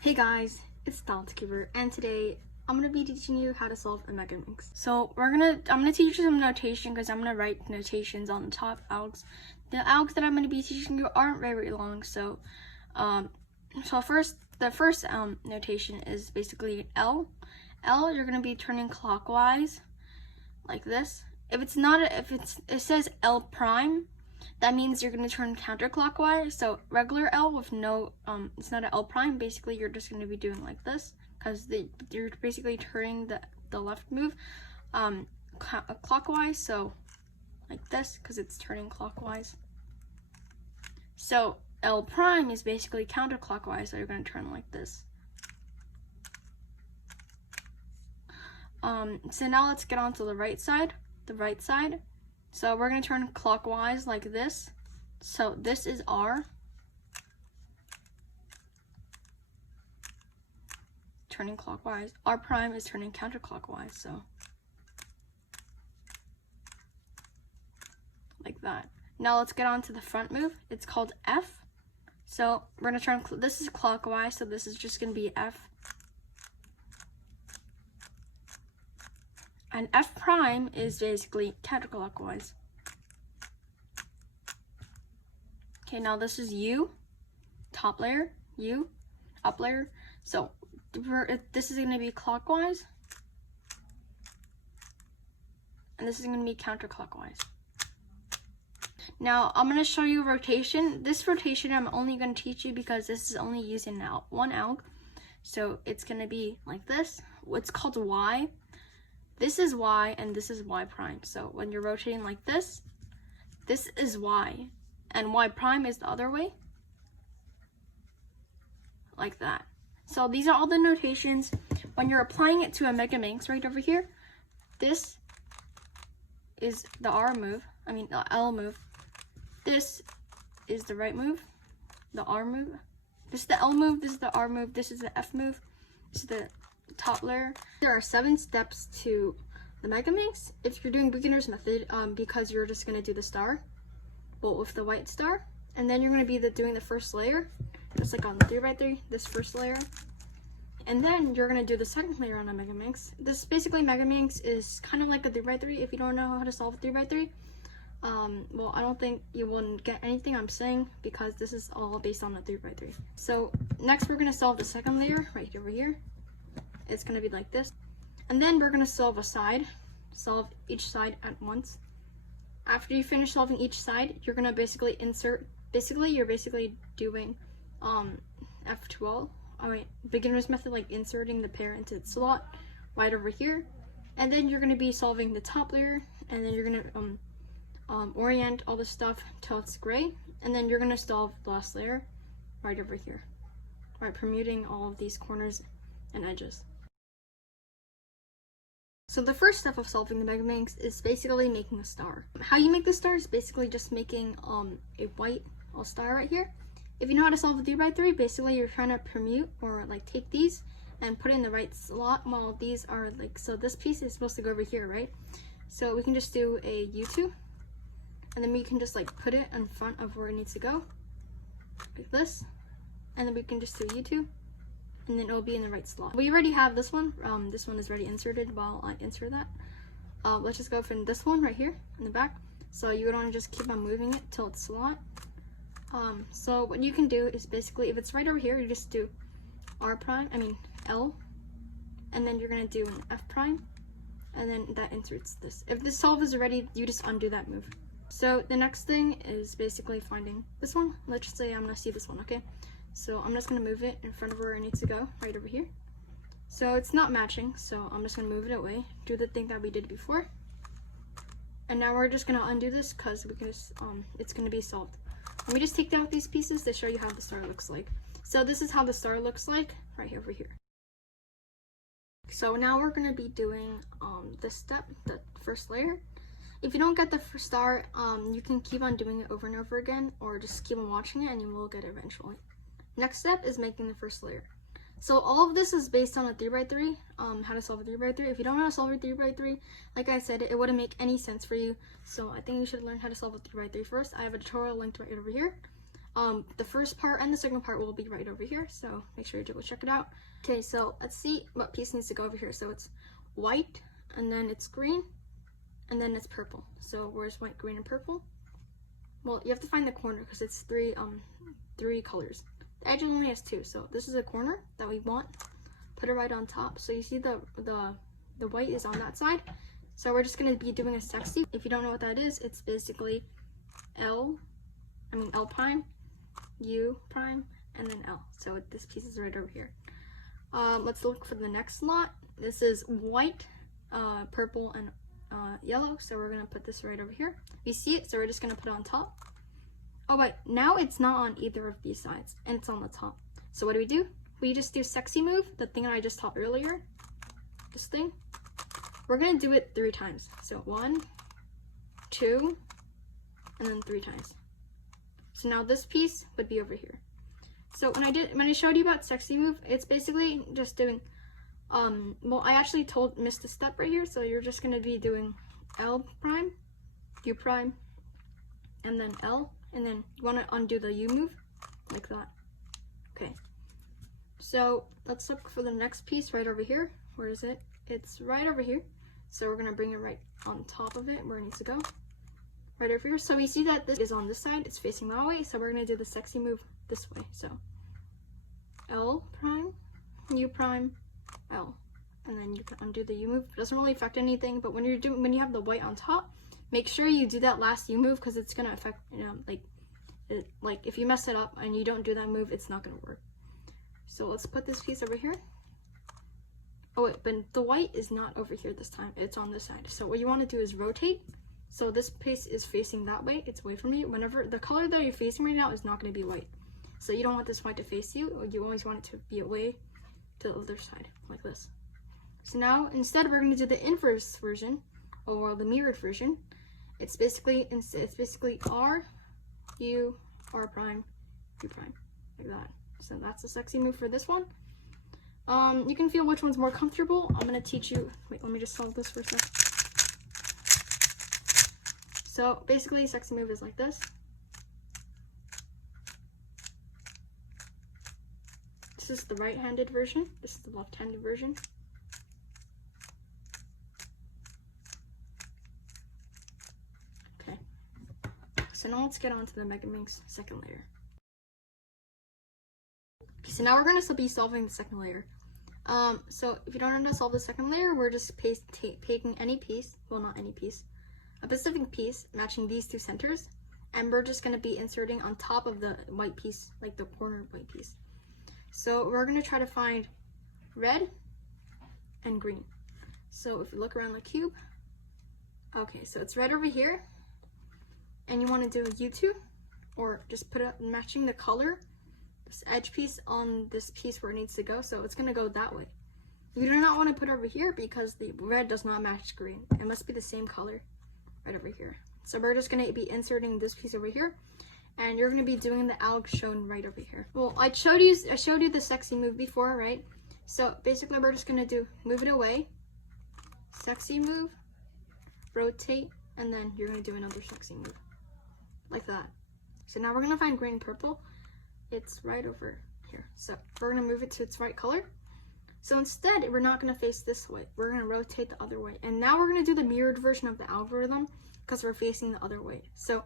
Hey guys, it's Keeper, and today I'm gonna be teaching you how to solve a megaminx. So I'm gonna teach you some notation because I'm gonna write notations on the top algs. The algs that I'm gonna be teaching you aren't very long, so the first notation is basically L. L, you're gonna be turning clockwise like this. It says L prime, that means you're going to turn counterclockwise. So regular L with no, it's not an L prime. Basically, you're just going to be doing like this because you're basically turning the left move clockwise. So like this because it's turning clockwise. So L prime is basically counterclockwise. So you're going to turn like this. So now let's get on to the right side. So we're going to turn clockwise like this. So this is R. Turning clockwise. R prime is turning counterclockwise, so like that. Now let's get on to the front move. It's called F. So we're going to turn, this is clockwise, so this is just going to be F. And F prime is basically counterclockwise. Okay, now this is U, top layer, U, up layer. So this is going to be clockwise, and this is going to be counterclockwise. Now I'm going to show you rotation. This rotation I'm only going to teach you because this is only using one alg. So it's going to be like this. It's called Y. This is Y and this is Y prime. So when you're rotating like this is Y and Y prime is the other way. Like that. So these are all the notations. When you're applying it to a megaminx right over here, this is the the L move. This is the right move, the R move. This is the L move, this is the R move, this is the F move, this is the top layer. There are 7 steps to the megaminx if you're doing beginner's method, because you're just going to do the star, but with the white star, and then you're going to be doing the first layer, just like on the 3x3, this first layer, and then you're going to do the second layer on a megaminx. This basically megaminx is kind of like a 3x3 if you don't know how to solve a 3x3. Well, I don't think you will get anything I'm saying because this is all based on a 3x3. So next we're going to solve the second layer right over here. It's going to be like this. And then we're going to solve each side at once. After you finish solving each side, you're going to basically you're basically doing F12, beginner's method, like inserting the pair into its slot right over here. And then you're going to be solving the top layer, and then you're going to orient all the stuff till it's gray, and then you're going to solve the last layer right over here, right, permuting all of these corners and edges. So the first step of solving the megaminx is basically making a star. How you make the star is basically just making a white star right here. If you know how to solve a 3x3, basically you're trying to permute or like take these and put it in the right slot while these are like, so this piece is supposed to go over here, right? So we can just do a U2, and then we can just like put it in front of where it needs to go, like this, and then we can just do U2, and then it'll be in the right slot. We already have this one. This one is already inserted while I insert that. Let's just go from this one right here in the back. So you would want to just keep on moving it till it's slot. So what you can do is basically, if it's right over here, you just do L, and then you're going to do an F prime, and then that inserts this. If this solve is ready, you just undo that move. So the next thing is basically finding this one. Let's just say I'm going to see this one, okay? So I'm just going to move it in front of where it needs to go, right over here. So it's not matching, so I'm just going to move it away, do the thing that we did before. And now we're just going to undo this because we can just, it's going to be solved. Let me just take out these pieces to show you how the star looks like. So this is how the star looks like right over here. So now we're going to be doing this step, the first layer. If you don't get the first star, you can keep on doing it over and over again, or just keep on watching it and you will get it eventually. Next step is making the first layer. So all of this is based on a 3x3, how to solve a 3x3. If you don't know how to solve a 3x3, like I said, it wouldn't make any sense for you. So I think you should learn how to solve a 3x3 first. I have a tutorial linked right over here. The first part and the second part will be right over here, so make sure to go check it out. Okay, so let's see what piece needs to go over here. So it's white, and then it's green, and then it's purple. So where's white, green, and purple? Well, you have to find the corner because it's three colors. The edge only has two, so this is a corner that we want. Put it right on top. So you see the white is on that side. So we're just gonna be doing a sexy. If you don't know what that is, it's basically L prime, U prime, and then L. So this piece is right over here. Let's look for the next slot. This is white, purple, and yellow. So we're gonna put this right over here. You see it, so we're just gonna put it on top. Oh wait, now it's not on either of these sides, and it's on the top. So what do? We just do sexy move, the thing that I just taught earlier. This thing. We're gonna do it 3 times. So 1, 2, and then 3 times. So now this piece would be over here. So when I showed you about sexy move, it's basically just doing, well, I actually missed a step right here. So you're just gonna be doing L prime, U prime, and then L, and then you wanna undo the U move, like that. Okay. So let's look for the next piece right over here. Where is it? It's right over here. So we're gonna bring it right on top of it where it needs to go. Right over here. So we see that this is on this side, it's facing that way. So we're gonna do the sexy move this way. So L prime, U prime, L. And then you can undo the U move. It doesn't really affect anything, but when you have the white on top, make sure you do that last U move because it's gonna affect, like if you mess it up and you don't do that move, it's not gonna work. So let's put this piece over here. Oh wait, but the white is not over here this time, it's on this side. So what you want to do is rotate. So this piece is facing that way, it's away from you. Whenever the color that you're facing right now is not going to be white. So you don't want this white to face you, or you always want it to be away to the other side, like this. So now, instead we're going to do the inverse version, or the mirrored version. It's basically R, U, R prime, U prime, like that. So that's a sexy move for this one. You can feel which one's more comfortable. I'm gonna teach you. Wait, let me just solve this for a sec. So basically, a sexy move is like this. This is the right-handed version. This is the left-handed version. Okay. So now let's get on to the Megaminx second layer. Okay, so now we're gonna be solving the second layer. So if you don't know how to solve the second layer, we're just taking any piece, well not any piece, a specific piece matching these 2 centers, and we're just gonna be inserting on top of the white piece, like the corner white piece. So we're gonna try to find red and green. So if you look around the cube, okay, so it's red over here, and you wanna do a U2, or just put it matching the color, this edge piece on this piece where it needs to go, so it's gonna go that way. You do not want to put it over here because the red does not match green. It must be the same color right over here. So we're just gonna be inserting this piece over here, and you're gonna be doing the alg shown right over here. Well, I showed you the sexy move before, right? So basically we're just gonna move it away, sexy move, rotate, and then you're gonna do another sexy move, like that. So now we're gonna find green and purple. It's right over here. So we're gonna move it to its right color. So instead, we're not gonna face this way. We're gonna rotate the other way. And now we're gonna do the mirrored version of the algorithm because we're facing the other way. So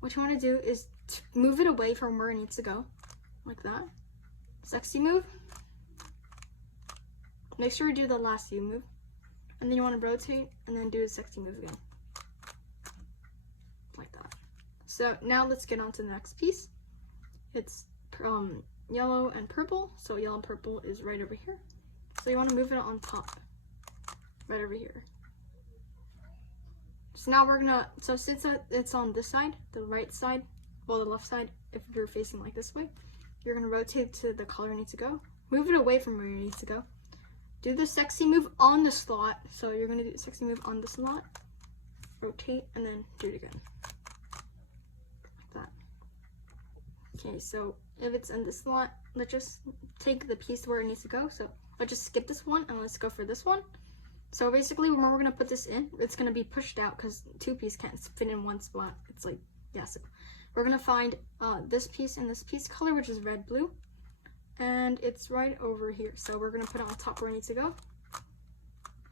what you wanna do is move it away from where it needs to go, like that. Sexy move. Make sure you do the last U move. And then you wanna rotate and then do the sexy move again. Like that. So now let's get on to the next piece. It's yellow and purple. So yellow and purple is right over here. So you want to move it on top, right over here. So now we're gonna, so since it's on this side, the right side, well the left side, if you're facing like this way, you're gonna rotate to the color it needs to go. Move it away from where it needs to go. Do the sexy move on the slot. So you're gonna do the sexy move on the slot, rotate, and then do it again. Like that. Okay, so if it's in this slot, let's just take the piece where it needs to go. So let's just skip this one and let's go for this one. So basically when we're gonna put this in, it's gonna be pushed out because 2 pieces can't fit in one spot. It's like, yeah, so we're gonna find this piece and this piece color, which is red, blue, and it's right over here. So we're gonna put it on top where it needs to go,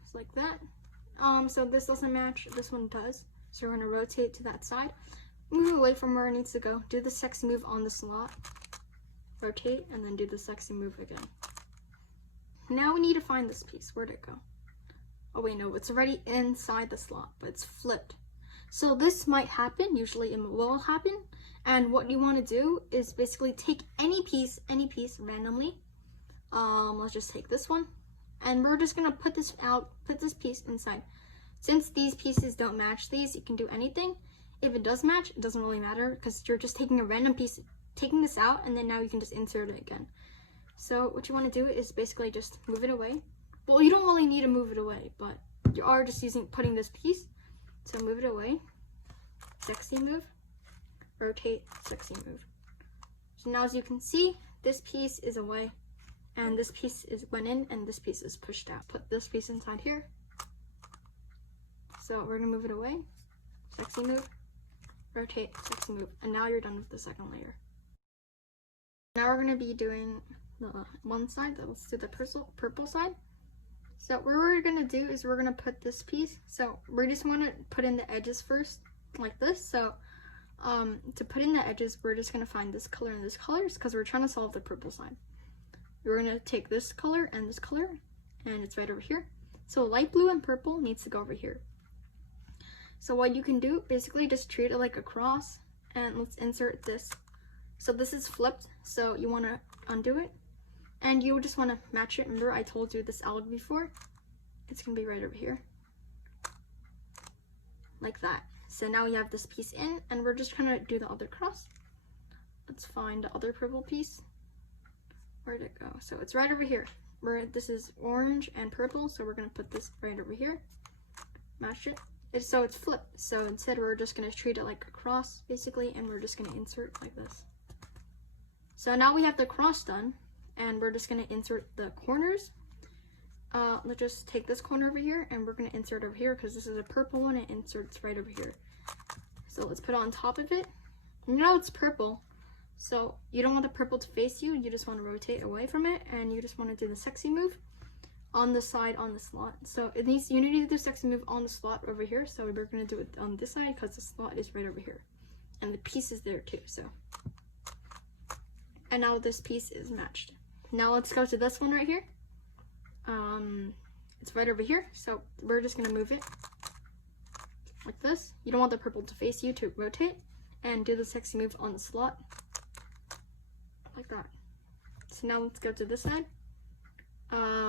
just like that. So this doesn't match, this one does. So we're gonna rotate to that side, move away from where it needs to go, do the sexy move on the slot, rotate, and then do the sexy move again. Now we need to find this piece. Where'd it go? Oh wait, no, it's already inside the slot, but it's flipped. So this might happen, usually it will happen. And what you want to do is basically take any piece randomly. Let's just take this one. And we're just gonna put this piece inside. Since these pieces don't match these, you can do anything. If it does match, it doesn't really matter because you're just taking a random piece, taking this out, and then now you can just insert it again. So what you want to do is basically just move it away. Well, you don't really need to move it away, but you are just putting this piece. So move it away, sexy move, rotate, sexy move. So now as you can see, this piece is away, and this piece went in, and this piece is pushed out. Put this piece inside here. So we're gonna move it away, sexy move, rotate, sexy move, and now you're done with the second layer. Now we're gonna be doing the one side. Let's do the purple side. So what we're gonna do is we're gonna put this piece. So we just want to put in the edges first, like this. So to put in the edges, we're just gonna find this color and this color, because we're trying to solve the purple side. We're gonna take this color, and it's right over here. So light blue and purple needs to go over here. So what you can do, basically just treat it like a cross, and let's insert this. So this is flipped, so you want to undo it, and you just want to match it. Remember I told you this alg before? It's gonna be right over here, like that. So now we have this piece in, and we're just gonna do the other cross. Let's find the other purple piece. Where'd it go? So it's right over here. This is orange and purple, so we're gonna put this right over here, match it. So it's flipped, so instead we're just gonna treat it like a cross basically, and we're just gonna insert like this. So now we have the cross done, and we're just gonna insert the corners. Let's just take this corner over here, and we're gonna insert over here because this is a purple one. It inserts right over here. So let's put it on top of it. You know it's purple, so you don't want the purple to face you. You just want to rotate away from it, and you just want to do the sexy move on the side on the slot. So you need to do sexy move on the slot over here. So we're gonna do it on this side because the slot is right over here, and the piece is there too. So, and now this piece is matched. Now let's go to this one right here. It's right over here. So we're just gonna move it like this. You don't want the purple to face you, to rotate, and do the sexy move on the slot like that. So now let's go to this side.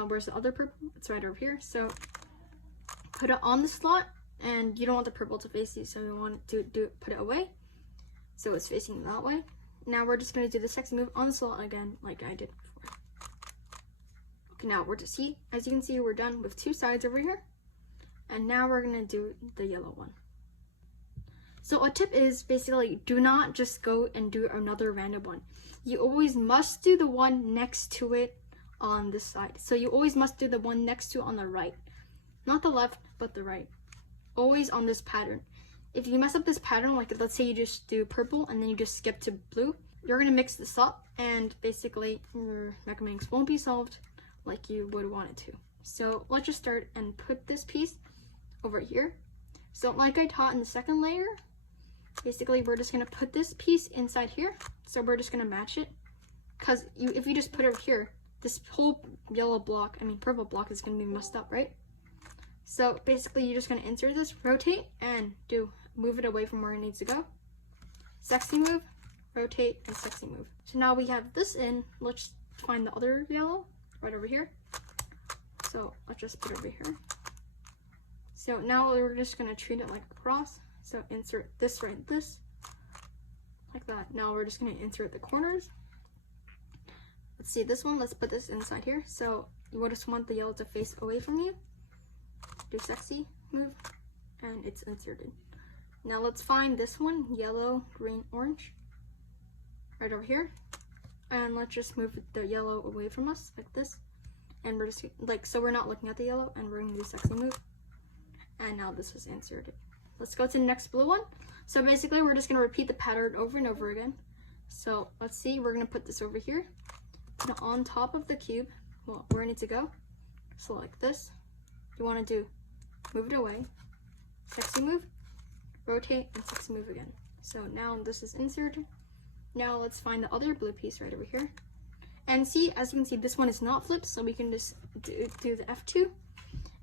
Where's the other purple? It's right over here. So put it on the slot, and you don't want the purple to face you, so you want to put it away, so it's facing that way. Now we're just going to do the sexy move on the slot again, like I did before. Okay, now as you can see, we're done with two sides over here, and now we're going to do the yellow one. So a tip is basically, do not just go and do another random one. You always must do the one next to it on this side. So you always must do the one next to on the right, not the left, but the right. Always on this pattern. If you mess up this pattern, like let's say you just do purple and then you just skip to blue, you're gonna mix this up, and basically your megaminx won't be solved like you would want it to. So let's just start and put this piece over here. So like I taught in the second layer, basically we're just gonna put this piece inside here. So we're just gonna match it, because if you just put it over here, this whole purple block is going to be messed up, right? So basically you're just going to insert this, rotate, and move it away from where it needs to go. Sexy move, rotate, and sexy move. So now we have this in. Let's find the other yellow right over here. So let's just put it over here. So now we're just going to treat it like a cross. So insert this like that. Now we're just going to insert the corners. Let's see this one. Let's put this inside here. So you just want the yellow to face away from you. Do sexy move, and it's inserted. Now let's find this one, yellow, green, orange, right over here. And let's just move the yellow away from us like this. And so we're not looking at the yellow, and we're gonna do sexy move. And now this is inserted. let's go to the next blue one. So basically we're just gonna repeat the pattern over and over again. So let's see, we're gonna put this over here. Now on top of the cube, well, where it needs to go. So like this, you wanna do, move it away, sexy move, rotate, and sexy move again. So now this is inserted. Now let's find the other blue piece right over here. And see, as you can see, this one is not flipped, so we can just do the F2,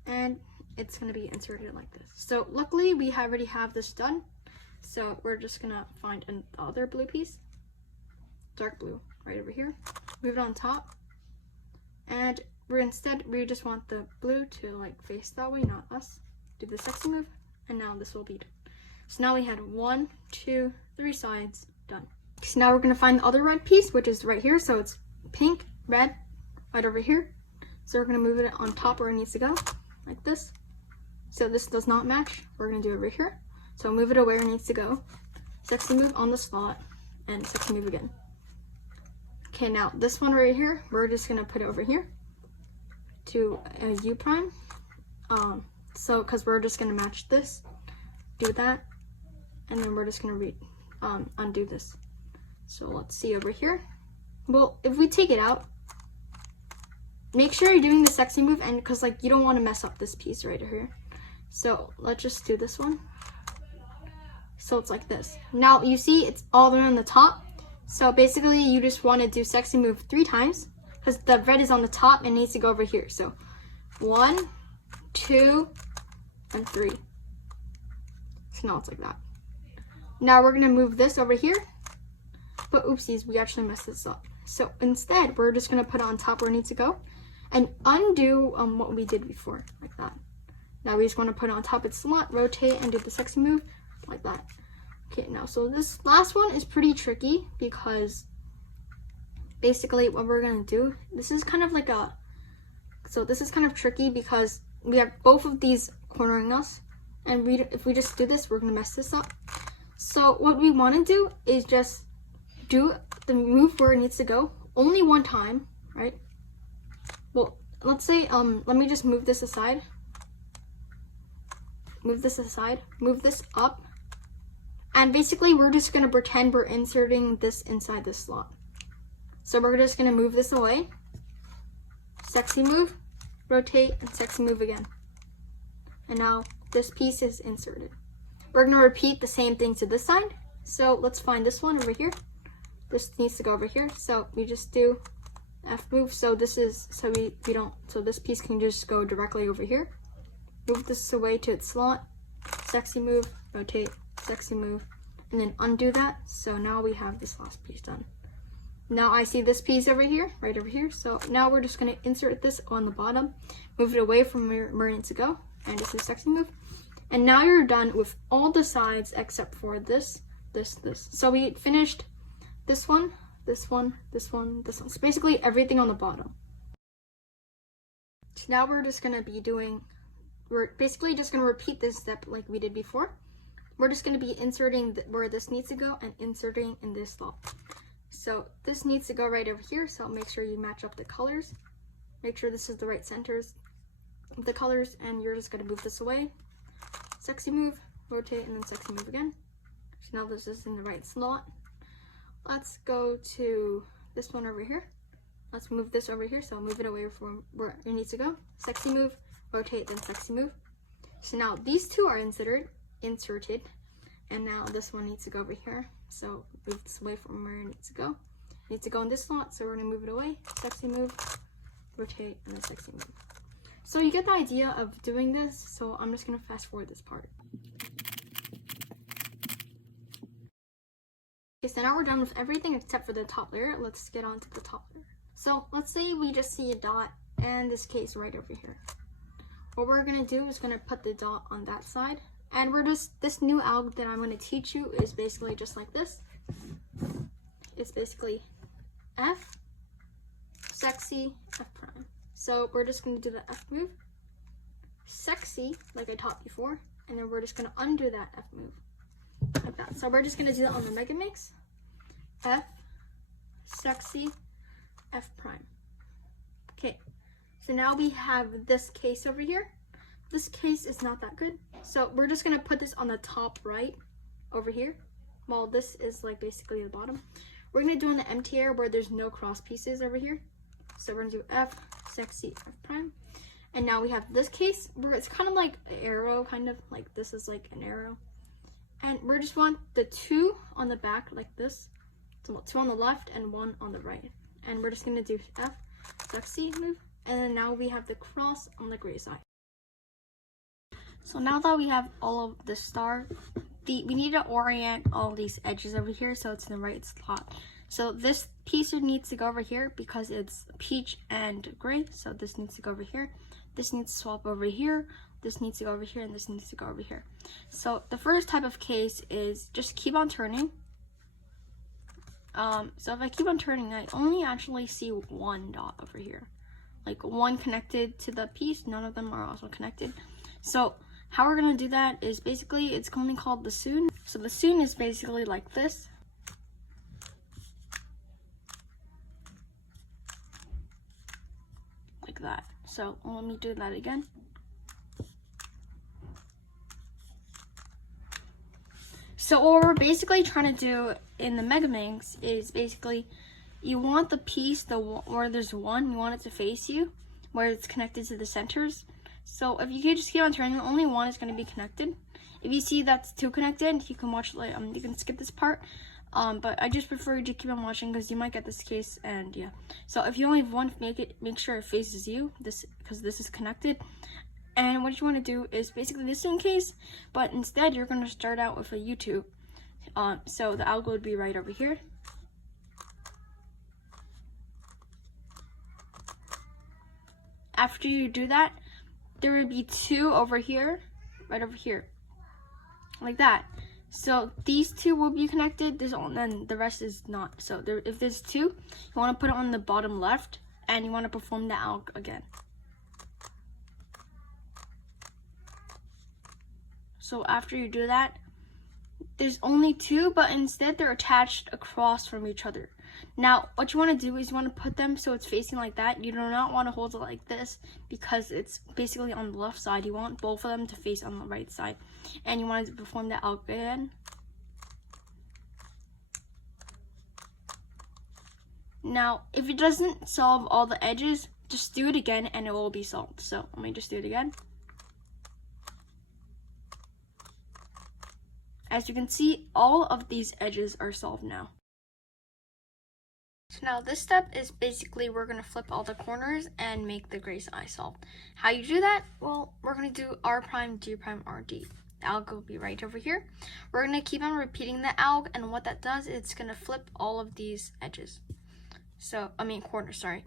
and it's gonna be inserted like this. So luckily, we already have this done. So we're just gonna find another blue piece, dark blue, right over here. Move it on top, and we just want the blue to like face that way, not us. Do the sexy move, and now this will be done. So now we had 1, 2, 3 sides done. So now we're gonna find the other red piece, which is right here. So it's pink, red, right over here. So we're gonna move it on top where it needs to go, like this. So this does not match. We're gonna do it right here. So move it where it needs to go. Sexy move on the slot, and sexy move again. Okay, now this one right here, we're just gonna put it over here to a U prime. So because we're just gonna match this, do that, and then we're just gonna undo this. So let's see over here. Well, if we take it out, make sure you're doing the sexy move, and because like you don't want to mess up this piece right here. So let's just do this one. So it's like this. Now you see it's all the way on the top. So basically you just want to do sexy move 3 times because the red is on the top and needs to go over here. So 1, 2, and 3. So now it's like that. Now we're gonna move this over here. But oopsies, we actually messed this up. So instead, we're just gonna put it on top where it needs to go and undo what we did before, like that. Now we just wanna put it on top of its slot, rotate, and do the sexy move, like that. Okay, now, so this last one is pretty tricky because basically what we're gonna do, this is kind of tricky because we have both of these cornering us, and if we just do this, we're gonna mess this up. So what we wanna do is just do the move where it needs to go only one time, right? Well, let's say, let me just move this aside. Move this aside, move this up. And basically we're just gonna pretend we're inserting this inside this slot. So we're just gonna move this away, sexy move, rotate, and sexy move again. And now this piece is inserted. We're gonna repeat the same thing to this side. So let's find this one over here. This needs to go over here. So we just do F move. So this is, so this piece can just go directly over here. Move this away to its slot, sexy move, rotate, sexy move, and then undo that. So now we have this last piece done. Now I see this piece over here, right over here. So now we're just gonna insert this on the bottom, move it away from where it needs to go, and just do sexy move. And now you're done with all the sides except for this. So we finished this one, this one, this one, this one. So basically everything on the bottom. So now we're just gonna be we're basically just gonna repeat this step like we did before. We're just gonna be inserting where this needs to go and inserting in this slot. So this needs to go right over here. So make sure you match up the colors. Make sure this is the right centers of the colors, and you're just gonna move this away. Sexy move, rotate, and then sexy move again. So now this is in the right slot. Let's go to this one over here. Let's move this over here. So move it away from where it needs to go. Sexy move, rotate, then sexy move. So now these two are inserted, and now this one needs to go over here. So move this away from where it needs to go. It needs to go in this slot, so we're gonna move it away. Sexy move, rotate, and then sexy move. So you get the idea of doing this. So I'm just gonna fast forward this part. Okay, so now we're done with everything except for the top layer. Let's get on to the top layer. So let's say we just see a dot, and this case right over here. What we're gonna do is gonna put the dot on that side, and this new alg that I'm gonna teach you is basically just like this. It's basically F, sexy, F prime. So we're just gonna do the F move, sexy, like I taught before, and then we're just gonna undo that F move, like that. So we're just gonna do that on the Megaminx. F, sexy, F prime. Okay, so now we have this case over here. this case is not that good. So we're just gonna put this on the top right over here, while this is like basically the bottom. We're gonna do on the empty area where there's no cross pieces over here. So we're gonna do F, sexy F prime. And now we have this case where it's kind of like an arrow, kind of like this is like an arrow. And we just want the 2 on the back like this. So 2 on the left and 1 on the right. And we're just gonna do F, sexy move. And then now we have the cross on the gray side. So now that we have all of the star, we need to orient all these edges over here so it's in the right slot. So this piece needs to go over here because it's peach and gray. So this needs to go over here. This needs to swap over here. This needs to go over here, and this needs to go over here. So the first type of case is just keep on turning. So if I keep on turning, I only actually see 1 dot over here. Like 1 connected to the piece, none of them are also connected. So how we're gonna do that is basically, it's only called the soon. So the soon is basically like this. Like that. So let me do that again. So what we're basically trying to do in the Megaminx is basically, you want the piece, where there's 1, you want it to face you, where it's connected to the centers. So if you can just keep on turning, only 1 is going to be connected. If you see that's 2 connected, you can watch, you can skip this part. But I just prefer you to keep on watching because you might get this case, and yeah. So if you only have 1, make sure it faces you, because this is connected. And what you want to do is basically this in case, but instead you're going to start out with a YouTube. So the algo would be right over here. After you do that, there would be 2 over here, right over here, like that. So these 2 will be connected, then the rest is not. So if there's 2, you want to put it on the bottom left, and you want to perform the alg again. So after you do that, there's only 2, but instead they're attached across from each other. Now, what you want to do is you want to put them so it's facing like that. You do not want to hold it like this because it's basically on the left side. You want both of them to face on the right side. And you want to perform the alg again. Now, if it doesn't solve all the edges, just do it again and it will be solved. So let me just do it again. As you can see, all of these edges are solved now. So now this step is basically we're going to flip all the corners and make the gray side solved. How you do that? Well, we're going to do R prime, D prime, R, D. The alg will be right over here. We're going to keep on repeating the alg, and what that does, it's going to flip all of these edges. So, corners, sorry.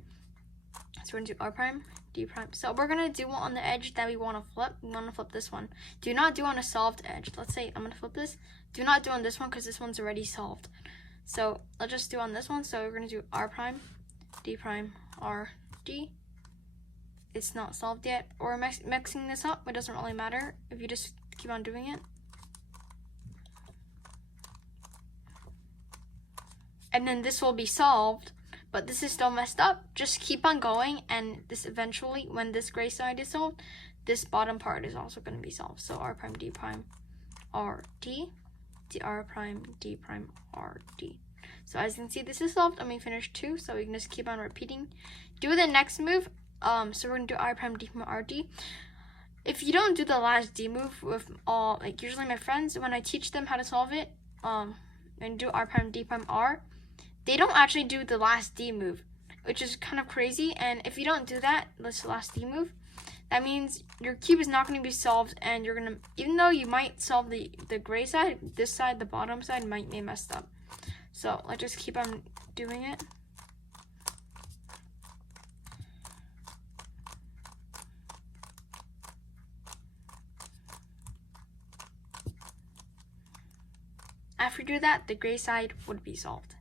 So we're going to do R prime, D prime. So we're going to do on the edge that we want to flip. We want to flip this one. Do not do on a solved edge. Let's say I'm going to flip this. Do not do on this one because this one's already solved. So let's just do on this one. So we're going to do R prime, D prime, R, D. It's not solved yet. Or mixing this up. It doesn't really matter if you just keep on doing it. And then this will be solved. But this is still messed up. Just keep on going, and this eventually, when this gray side is solved, this bottom part is also going to be solved. So R prime, D prime, R, D, R prime, D prime, R, D. So as you can see, this is solved, and we finished 2. So we can just keep on repeating. Do the next move. So we're going to do R prime, D prime, R, D. If you don't do the last D move with all, usually my friends, when I teach them how to solve it, and do R prime, D prime, R, they don't actually do the last D move, which is kind of crazy. And if you don't do that, this last D move, that means your cube is not going to be solved, and you're going to, even though you might solve the gray side, this side, the bottom side, might be messed up. So let's just keep on doing it. After you do that, the gray side would be solved.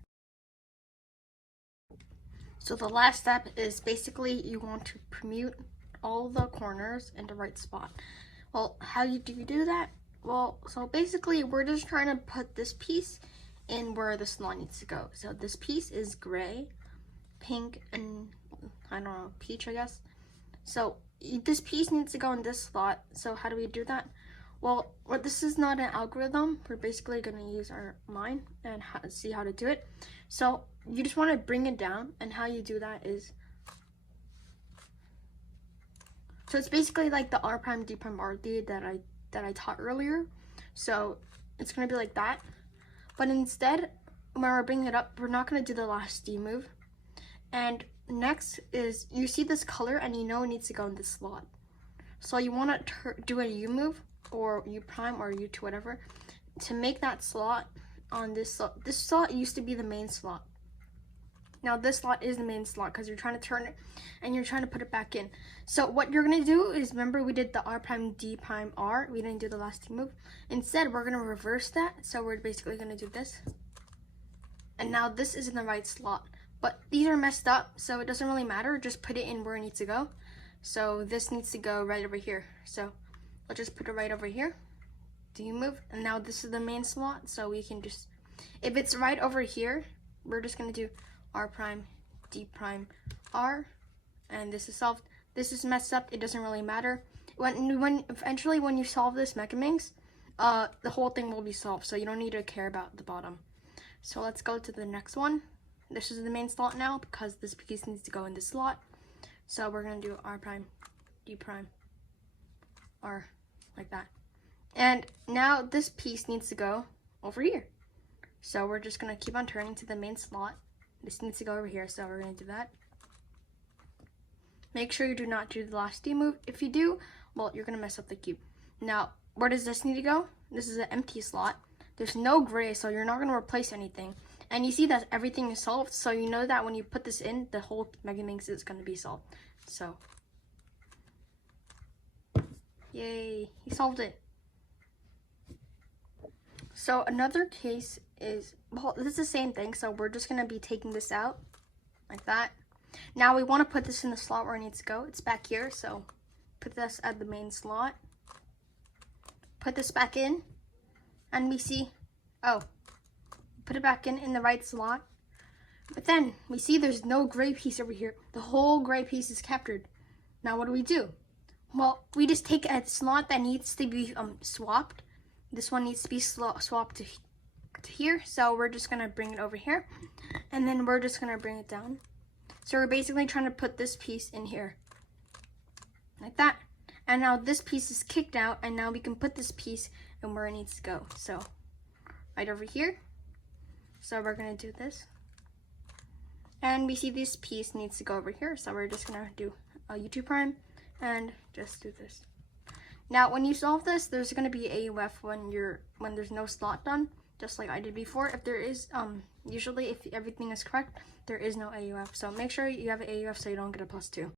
So the last step is basically you want to permute all the corners in the right spot. Well, how do you do that? Well, so basically we're just trying to put this piece in where the salon needs to go. So this piece is gray, pink, and I don't know, peach, I guess. So this piece needs to go in this slot. So how do we do that? Well, this is not an algorithm. We're basically going to use our mind and see how to do it. So you just want to bring it down, and how you do that is, so it's basically like the R prime D prime R D that I taught earlier. So it's going to be like that. But instead, when we're bringing it up, we're not going to do the last D move. And next is, you see this color and you know it needs to go in this slot. So you want to do a U move, or U prime, or U2, whatever, to make that slot on this slot. This slot used to be the main slot. Now this slot is the main slot because you're trying to turn it and you're trying to put it back in. So what you're going to do is, remember we did the R prime D prime R, we didn't do the last T move. Instead, we're going to reverse that. So we're basically going to do this. And now this is in the right slot. But these are messed up, so it doesn't really matter. Just put it in where it needs to go. So this needs to go right over here. So I'll just put it right over here. Do you move? And now this is the main slot, so we can just, if it's right over here, we're just gonna do R prime, D prime, R, and this is solved. This is messed up, it doesn't really matter. Eventually when you solve this Megaminx, the whole thing will be solved, so you don't need to care about the bottom. So let's go to the next one. This is the main slot now because this piece needs to go in this slot. So we're gonna do R prime, D prime, R, like that. And now this piece needs to go over here. So we're just gonna keep on turning to the main slot. This needs to go over here, so we're gonna do that. Make sure you do not do the last D move. If you do, well, you're gonna mess up the cube. Now, where does this need to go? This is an empty slot. There's no gray, so you're not gonna replace anything. And you see that everything is solved, so you know that when you put this in, the whole Megaminx is gonna be solved. So, yay, he solved it. So another case is, well, this is the same thing, so we're just gonna be taking this out, like that. Now we wanna put this in the slot where it needs to go. It's back here, so put this at the main slot. Put this back in, and we see, oh, put it back in the right slot. But then we see there's no gray piece over here. The whole gray piece is captured. Now what do? Well, we just take a slot that needs to be swapped. This one needs to be swapped to here. So we're just gonna bring it over here, and then we're just gonna bring it down. So we're basically trying to put this piece in here, like that. And now this piece is kicked out, and now we can put this piece in where it needs to go. So right over here. So we're gonna do this. And we see this piece needs to go over here. So we're just gonna do a U2 prime and just do this. Now when you solve this, there's gonna be AUF when there's no slot done, just like I did before. If there is, usually if everything is correct, there is no AUF. So make sure you have an AUF so you don't get a +2.